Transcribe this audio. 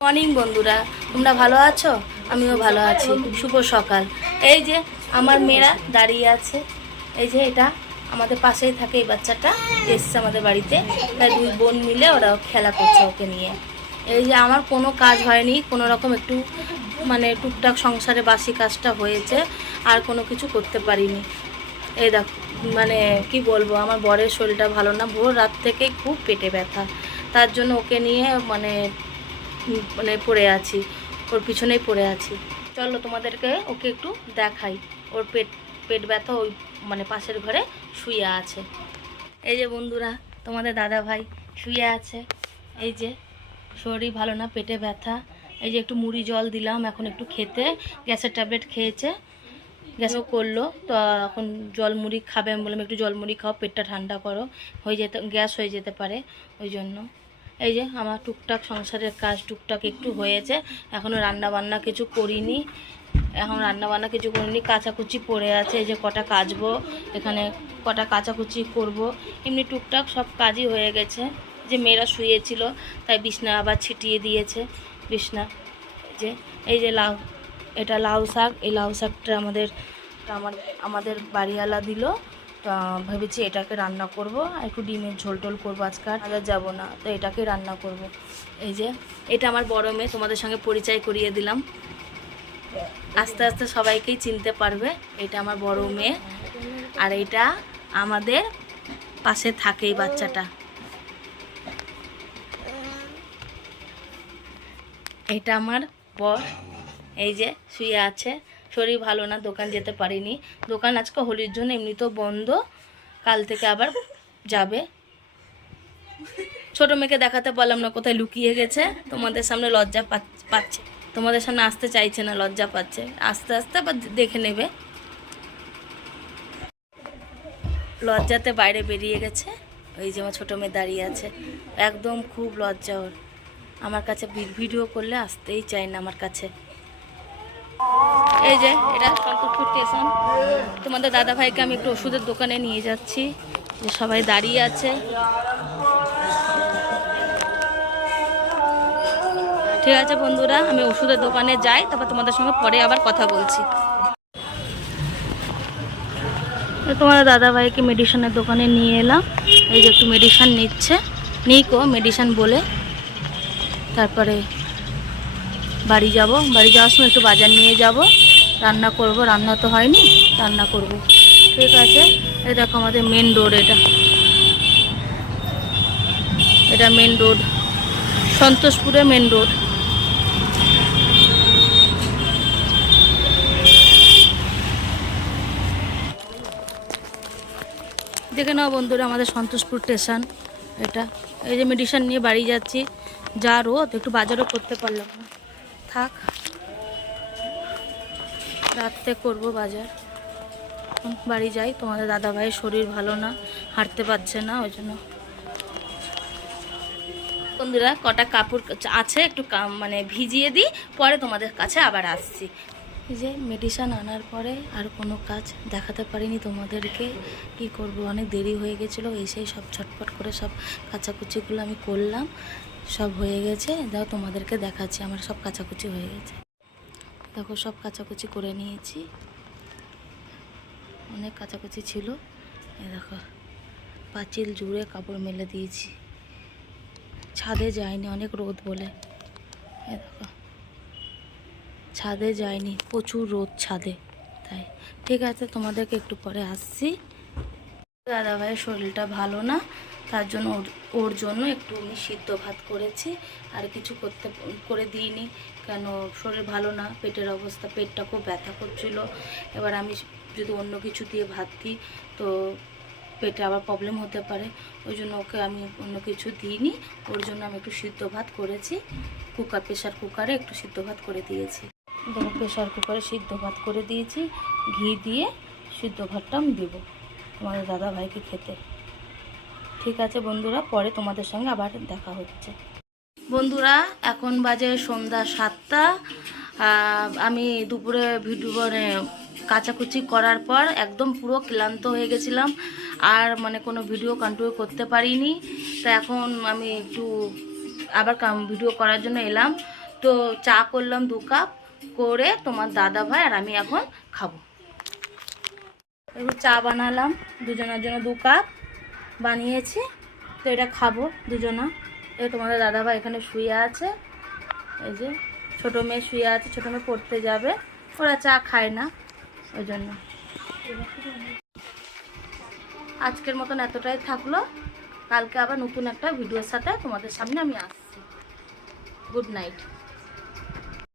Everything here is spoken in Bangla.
মর্নিং বন্ধুরা, তোমরা ভালো আছো? আমিও ভালো আছি। শুভ সকাল। এই যে আমার মেয়েরা দাঁড়িয়ে আছে। এই যে এটা আমাদের পাশেই থাকে। এই বাচ্চাটা এসছে আমাদের বাড়িতে, তাই দুই বোন মিলে ওরা খেলা করছে ওকে নিয়ে। এই যে আমার কোনো কাজ হয়নি, কোনো রকম একটু মানে টুকটাক সংসারে বাসি কাজটা হয়েছে, আর কোনো কিছু করতে পারিনি। এই দেখো, মানে কি বলবো, আমার বরের শরীরটা ভালো না, ভোর রাত থেকেই খুব পেটে ব্যথা। তার জন্য ওকে নিয়ে মানে মানে পড়ে আছি, ওর পিছনেই পড়ে আছি। চলো তোমাদেরকে ওকে একটু দেখাই। ওর পেট পেট ব্যথা, ওই মানে পাশের ঘরে শুয়ে আছে। এই যে বন্ধুরা, তোমাদের দাদা ভাই শুয়ে আছে। এই যে শরীর ভালো না, পেটে ব্যথা। এই যে একটু মুড়ি জল দিলাম এখন একটু খেতে, গ্যাসের ট্যাবলেট খেয়েছে, গ্যাসও করলো তো এখন জল মুড়ি খাবে। আমি বললাম একটু জল মুড়ি খাও, পেটটা ঠান্ডা করো, হয়ে যেতে গ্যাস হয়ে যেতে পারে ওই জন্য। এই যে আমার টুকটাক সংসারের কাজ টুকটাক একটু হয়েছে, এখনও রান্না বান্না কিছু করিনি। কাচাকুচি পড়ে আছে। এই যে কটা কাচবো, এখানে কটা কাচাকুচি করব, এমনি টুকটাক সব কাজই হয়ে গেছে। যে মেয়েরা শুয়েছিল তাই বিছনা আবার ছিটিয়ে দিয়েছে বিছনা। যে এই যে এটা লাউ শাক, এই লাউ শাকটা আমাদের বাড়িওয়ালা দিল, তা ভেবেছি এটাকে রান্না করব, আর একটু ডিমের ঝোল টোল করবো। আজকে আর যাবো না, তো এটাকে রান্না করব। এই যে এটা আমার বড় মেয়ে, তোমাদের সঙ্গে পরিচয় করিয়ে দিলাম, আস্তে আস্তে সবাইকেই চিনতে পারবে। এটা আমার বড় মেয়ে, আর এটা আমাদের পাশে থাকে এই বাচ্চাটা। এটা আমার বর, এই যে শুয়ে আছে। শরীর ভালো না, দোকান যেতে পারিনি। দোকান আজকে হোলির জন্য এমনিতেও বন্ধ, কাল থেকে আবার যাবে। ছোট মেয়েকে দেখাতে পারলাম না, কোথায় লুকিয়ে গেছে। তোমাদের সামনে লজ্জা পাচ্ছে, তোমাদের সামনে আসতে চাইছে না, লজ্জা পাচ্ছে। আস্তে আস্তে আবার দেখে নেবে। লজ্জাতে বাইরে বেরিয়ে গেছে। ওই যে আমার ছোটো মেয়ে দাঁড়িয়ে আছে, একদম খুব লজ্জা ওর। আমার কাছে ভিডিও করলে আসতেই চায় না আমার কাছে। এই যে এটা সন্তোষপুর স্টেশন। তোমাদের দাদা ভাইকে আমি একটু ওষুধের দোকানে নিয়ে যাচ্ছি, যে সবাই দাঁড়িয়ে আছে। ঠিক আছে বন্ধুরা, আমি ওষুধের দোকানে যাই, তারপর তোমাদের সঙ্গে পরে আবার কথা বলছি। তোমার দাদা ভাইকে মেডিসিনের দোকানে নিয়ে এলাম। এই যে একটু মেডিসিন নিচ্ছে, নিকো মেডিসিন বলে। তারপরে বাড়ি যাব, বাড়ি যাওয়ার সময় একটু বাজার নিয়ে যাব, রান্না করব। রান্না তো হয়নি, রান্না করব। ঠিক আছে। এই দেখো আমাদের মেন রোড, এটা মেন রোড, সন্তোষপুরে মেন রোড। দেখে নাও বন্ধুরা, আমাদের সন্তোষপুর স্টেশন এটা। এই যে মেডিসিন নিয়ে বাড়ি যাচ্ছি। যা রোদ, একটু বাজারও করতে পারলাম না, থাক রাত্রে করব বাজার। বাড়ি যাই, তোমাদের দাদা ভাইয়ের শরীর ভালো না, হাঁটতে পারছে না, ওই জন্য। বন্ধুরা কটা কাপড় আছে, একটু মানে ভিজিয়ে দিই, পরে তোমাদের কাছে আবার আসছি। এই যে মেডিসিন আনার পরে আর কোনো কাজ দেখাতে পারিনি তোমাদেরকে, কি করব, অনেক দেরি হয়ে গেছিলো। এসেই সব ছটপট করে সব কাচাকুচিগুলো আমি করলাম, সব হয়ে গেছে। দেখো তোমাদেরকে দেখাচ্ছি, আমার সব কাচাকুচি হয়ে গেছে। দেখো সব কাচাকুচি করে নিয়েছি, অনেক কাচাকুচি ছিল। এই দেখো পাঁচিল জুড়ে কাপড় মেলে দিয়েছি, ছাদে যায়নি অনেক রোদ বলে। এই দেখো ছাদে যায়নি, প্রচুর রোদ ছাদে, তাই। ঠিক আছে, তোমাদেরকে একটু পরে আসছি। দাদা ভাইয়ের শরীরটা ভালো না, তার জন্য ওর জন্য একটু আমি সিদ্ধ ভাত করেছি, আর কিছু করে দিইনি। কেন, শরীর ভালো না, পেটের অবস্থা, পেটটা খুব ব্যথা করছিল। এবার আমি যদি অন্য কিছু দিয়ে ভাত দিই তো পেটে আবার প্রবলেম হতে পারে, ওই জন্য ওকে আমি অন্য কিছু দিইনি। ওর জন্য আমি একটু সিদ্ধ ভাত করেছি, প্রেশার কুকারে একটু সিদ্ধ ভাত করে দিয়েছি। দেখো প্রেশার কুকারে সিদ্ধ ভাত করে দিয়েছি, ঘি দিয়ে সিদ্ধ ভাতটা আমি দেবো তোমাদের দাদা ভাইকে খেতে। ঠিক আছে বন্ধুরা, পরে তোমাদের সঙ্গে আবার দেখা হচ্ছে। বন্ধুরা এখন বাজে সন্ধ্যা 7টা। আমি দুপুরে কাচাকুচি করার পর একদম পুরো ক্লান্ত হয়ে গেছিলাম, আর মানে কোনো ভিডিও কন্টিনিউ করতে পারিনি। তো এখন আমি একটু আবার ভিডিও করার জন্য এলাম। তো চা করলাম 2 কাপ করে, তোমার দাদা ভাই আর আমি এখন খাবো। একটু চা বানালাম দুজনের জন্য, 2 কাপ বানিয়েছি। তো এটা খাবো দুজনা। এই তোমাদের দাদা ভাই এখানে শুয়ে আছে, এই যে ছোটো মেয়ে শুয়ে আছে, ছোটো মেয়ে পড়তে যাবে, ওরা চা খায় না, ওই জন্য। আজকের মতন এতটাই থাকলো, কালকে আবার নতুন একটা ভিডিওর সাথে তোমাদের সামনে আমি আসছি। Good night.